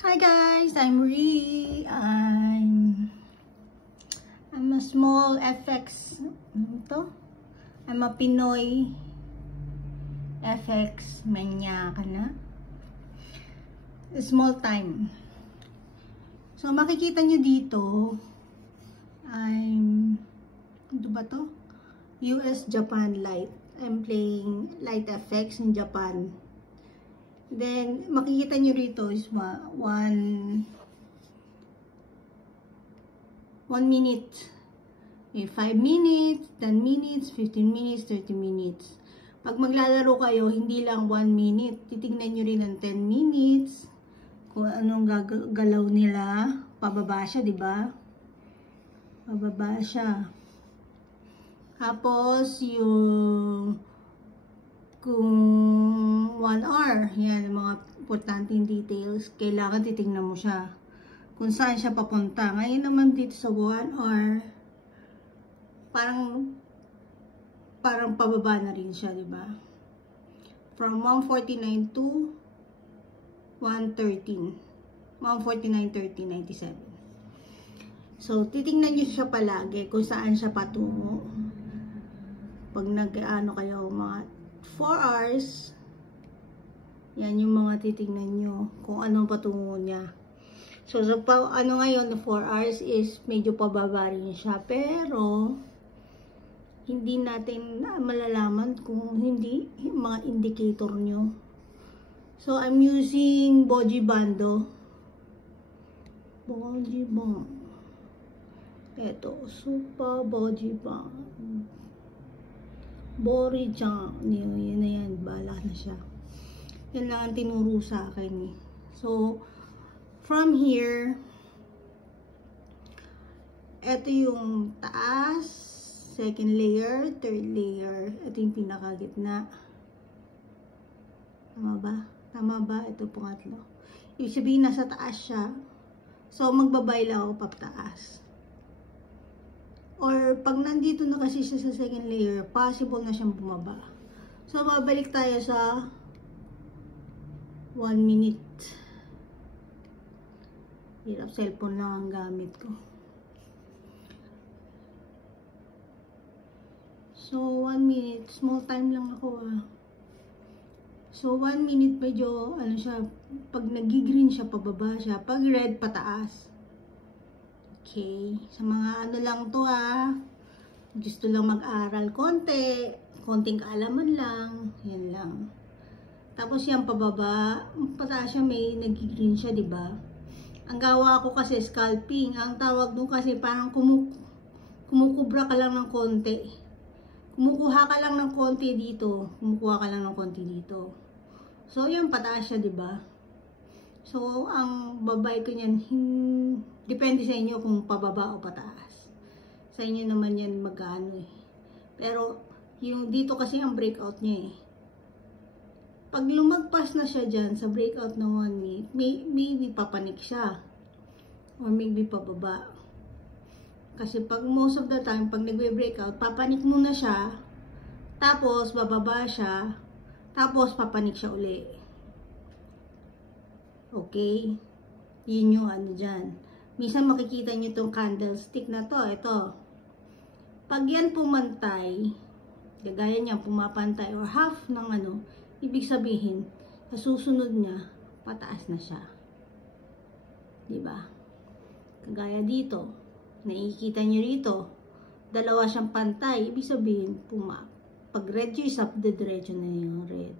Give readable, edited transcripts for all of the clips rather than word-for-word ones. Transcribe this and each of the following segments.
Hi guys, I'm Ree. I'm a small FX. I'm a Pinoy FX mania ka na. Small time. So makikita nyo dito, ano ba to? US Japan Light. I'm playing light FX in Japan. Then, makikita nyo rito is 1 minute. 5 minutes, 10 minutes, 15 minutes, 30 minutes. Pag maglalaro kayo, hindi lang 1 minute. Titignan nyo rin ang 10 minutes. Kung anong galaw nila. Pababa siya, di ba? Pababa siya. Tapos, kung 1 hour, yan, mga importanteng details, kailangan titingnan mo siya. Kung saan siya papunta. Ngayon naman dito sa 1 hour, parang pababa na rin siya, di ba? From 149 to 113. 149.30.97. So, titingnan nyo siya palagi kung saan siya patungo. Pag nag-ano kayo, mga 4 hours, yan yung mga titingnan nyo kung anong patungo niya. So ano ngayon, 4 hours is medyo pababa rin siya. Pero, hindi natin malalaman kung hindi yung mga indicator nyo. So, I'm using Boji Bando. Boji Band. Ito, Super Boji Band. Borijan. Yan na yan. Bala na siya. Yan lang ang tinuro sa akin. So, from here, ito yung taas, second layer, third layer. Ito yung pinakagitna. Tama ba? Tama ba? Ito pangatlo. Ibig sabihin, nasa taas siya. So, magbabay lang ako papataas. Or, pag nandito na kasi siya sa second layer, possible na siyang bumaba. So, babalik tayo sa 1 minute. Hirap, cellphone lang ang gamit ko. So, 1 minute. Small time lang ako So, 1 minute medyo, ano siya, pag nag-green siya, pababa siya. Pag red, pataas. Okay. Sa mga ano lang to gusto lang mag-aral konting kaalaman lang. Yan lang. Tapos yan pababa, pataas siya, may nag-green siya, di ba? Ang gawa ko kasi scalping. Ang tawag doon kasi parang kumukubra ka lang ng konti. Kumukuha ka lang ng konti dito. Kumukuha ka lang ng konti dito. So yan pataas siya, di ba? So ang babay ko niyan, depende sa inyo kung pababa o pataas. Sa inyo naman yan magkano Pero yung dito kasi ang breakout niya Pag lumagpas na siya dyan sa breakout ng 1 minute, maybe papanik siya. Or maybe pababa. Kasi pag most of the time, pag nagbe-breakout, papanik muna siya. Tapos, bababa siya. Tapos, papanik siya uli. Okay? Yun yung ano dyan. Minsan makikita nyo itong candlestick na to. Ito. Pag yan pumantay, gaya niya pumapantay or half ng ibig sabihin, sa susunod niya, pataas na siya. Diba? Kagaya dito, nakikita nyo rito, dalawa siyang pantay, ibig sabihin, pag red yung isa, diretso na yung red.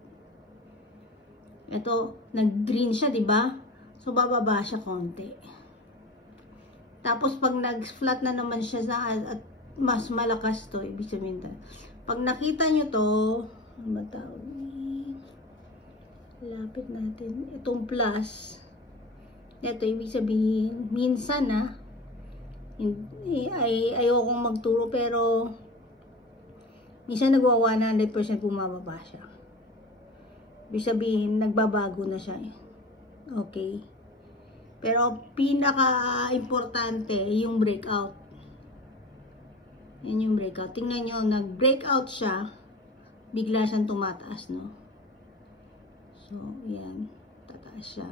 Ito, nag-green siya, diba? So, bababa siya konti. Tapos, pag nag-flat na naman siya at mas malakas to, ibig sabihin, pag nakita nyo to, ano ba tawag? Lapit natin. Itong plus. Ito, ibig sabihin, minsan ayokong magturo, pero minsan nagwa 100% bumababa siya. Ibig sabihin, nagbabago na siya. Okay? Pero, pinaka-importante, yung breakout. Yan yung breakout. Tingnan nyo, nag-breakout siya, bigla siyang tumataas, no? So, yan. Tataas siya.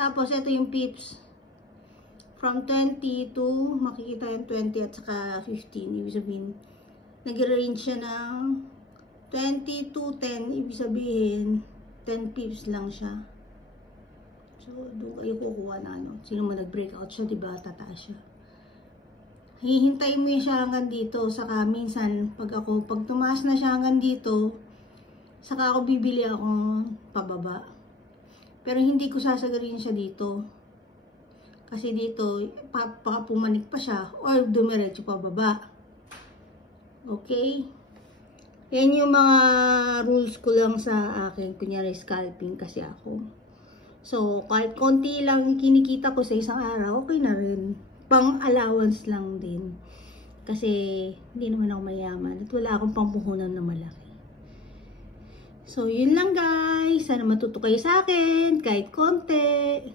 Tapos, ito yung pips. From 20 to, makikita yung 20 at saka 15. Ibig sabihin, nag-range siya ng 20 to 10. Ibig sabihin, 10 pips lang siya. So, doon kayo kukuha na ano. Sino mo nag-breakout siya, diba? Tataas siya. Hihintay mo yung siya hanggang dito. Saka minsan, pag tumaas na siya hanggang dito, saka ako bibili akong pababa. Pero hindi ko sasagarin siya dito. Kasi dito, baka pumanik pa siya or dumiretso pa baba. Okay? Yan yung mga rules ko lang sa akin. Kunyari, scalping kasi ako. So, kahit konti lang kinikita ko sa isang araw, okay na rin. Pang-allowance lang din. Kasi, hindi naman ako mayaman. At wala akong pampuhunan na malaki. So, yun lang guys. Sana matuto kayo sa akin. Kahit konti.